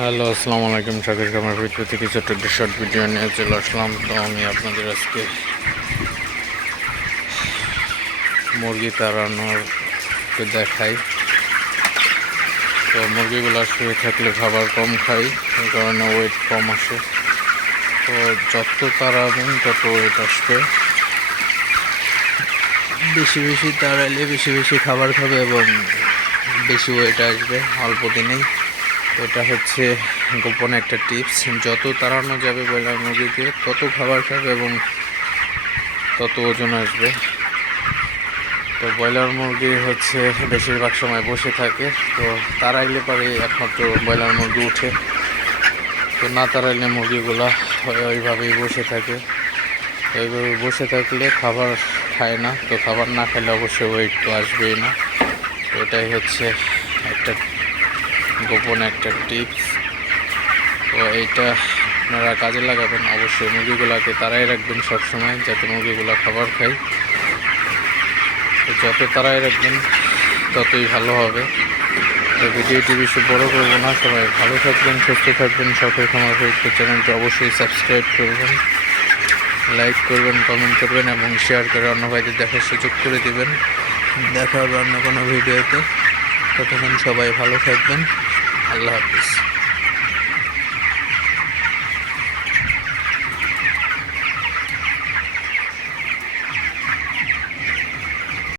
Hello, আসসালামু আলাইকুম। শাকির কামার ভিডিও থেকে। ছোট্ট একটা শর্ট ভিডিও নিয়ে চলে আসলাম। তো আমি আপনাদের আজকে মুরগি তাড়ানোর দেখাই। তো মুরগিগুলো শুয়ে থাকলে খাবার কম খাই, এই কারণে ওয়েট কম আসে। তো যত তাড়াবেন, তত ওয়েট আসবে। বেশি বেশি তাড়াইলে বেশি বেশি খাবার খাবে এবং বেশি ওয়েট আসবে অল্প দিনেই। এটা হচ্ছে গোপন একটা টিপস, যত তাড়ানো যাবে ব্রয়লার মুরগিকে তত খাবার খাবে এবং তত ওজন আসবে। তো ব্রয়লার মুরগি হচ্ছে বেশিরভাগ সময় বসে থাকে, তো তাড়াইলে পরে একমাত্র ব্রয়লার মুরগি উঠে। তো না তাড়াইলে মুরগিগুলো ওইভাবেই বসে থাকে। তো এইভাবে বসে থাকলে খাবার খায় না, তো খাবার না খেলে অবশ্যই ওয়েট তো আসবেই না। তো এটাই হচ্ছে একটা গোপন একটা টিপস। তো এইটা আপনারা কাজে লাগাবেন। অবশ্যই মুরগিগুলোকে তারাই রাখবেন সবসময়, যাতে মুরগিগুলো খাবার খায়। তো যত তারাই রাখবেন, ততই ভালো হবে। তো ভিডিওটি বেশি বড় করব না। সবাই ভালো থাকবেন, সুস্থ থাকবেন সকল খামার ফেসবুক চ্যানেলটি অবশ্যই সাবস্ক্রাইব করবেন, লাইক করবেন, কমেন্ট করবেন এবং শেয়ার করে অন্য ভাইদের দেখার সুযোগ করে দেবেন। দেখা হবে অন্য কোনো ভিডিওতে। ততক্ষণ সবাই ভালো থাকবেন। আল্লাহ হাফিজ